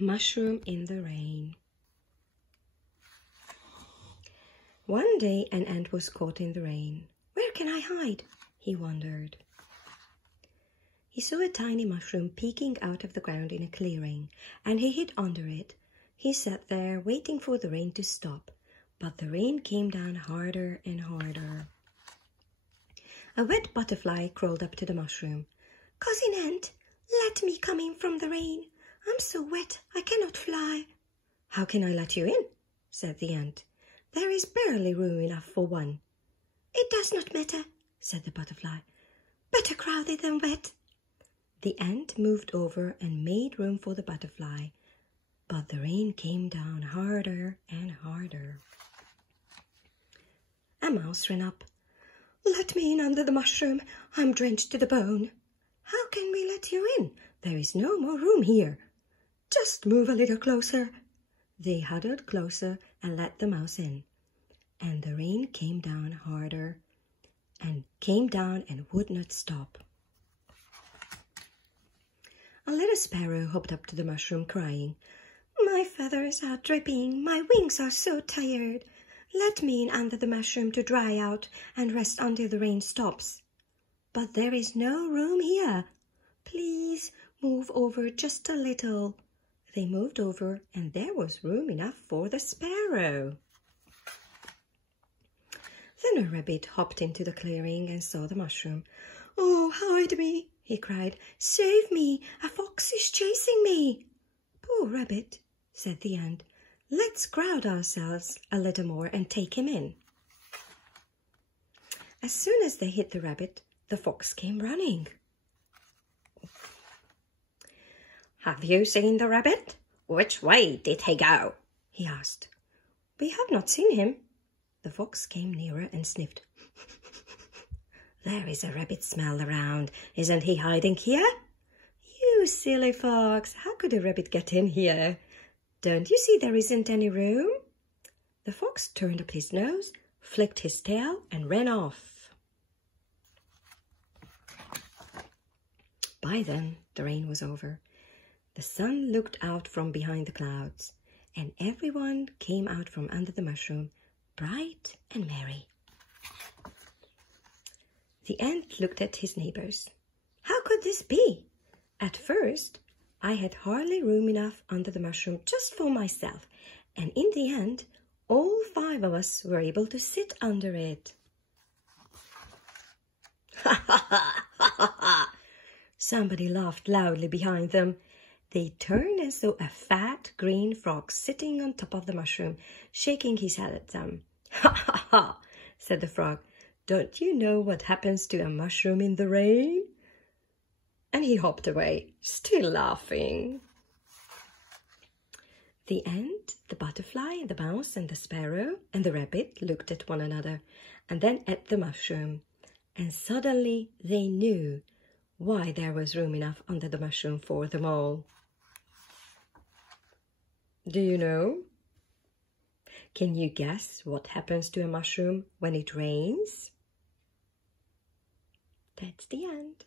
Mushroom in the rain. One day an ant was caught in the rain. Where can I hide? He wondered. He saw a tiny mushroom peeking out of the ground in a clearing, and he hid under it. He sat there waiting for the rain to stop, but the rain came down harder and harder. A wet butterfly crawled up to the mushroom. "Cousin Ant, let me come in from the rain. I'm so wet I cannot fly." "How can I let you in?" said the ant. "There is barely room enough for one." "It does not matter," said the butterfly. "Better crowded than wet." The ant moved over and made room for the butterfly, but the rain came down harder and harder. A mouse ran up. "Let me in under the mushroom. I'm drenched to the bone." "How can we let you in? There is no more room here." "Just move a little closer." They huddled closer and let the mouse in, and the rain came down harder and came down and would not stop. A little sparrow hopped up to the mushroom crying, "My feathers are dripping, my wings are so tired. Let me in under the mushroom to dry out and rest until the rain stops." "But there is no room here." "Please move over just a little." They moved over and there was room enough for the sparrow. Then a rabbit hopped into the clearing and saw the mushroom. "Oh, hide me," he cried. "Save me, a fox is chasing me." "Poor rabbit," said the ant. "Let's crowd ourselves a little more and take him in." As soon as they hit the rabbit, the fox came running. "Have you seen the rabbit? Which way did he go?" he asked. "We have not seen him." The fox came nearer and sniffed. "There is a rabbit smell around. Isn't he hiding here?" "You silly fox, how could a rabbit get in here? Don't you see there isn't any room?" The fox turned up his nose, flicked his tail, and ran off. By then, the rain was over. The sun looked out from behind the clouds, and everyone came out from under the mushroom, bright and merry. The ant looked at his neighbors. "How could this be? At first, I had hardly room enough under the mushroom just for myself, and in the end, all 5 of us were able to sit under it." "Ha ha ha ha ha ha!" Somebody laughed loudly behind them. They turned and saw a fat green frog sitting on top of the mushroom, shaking his head at them. "Ha ha ha!" said the frog. "Don't you know what happens to a mushroom in the rain?" And he hopped away, still laughing. The ant, the butterfly, the mouse, and the sparrow, and the rabbit looked at one another, and then at the mushroom, and suddenly they knew why there was room enough under the mushroom for them all. Do you know? Can you guess what happens to a mushroom when it rains? That's the end.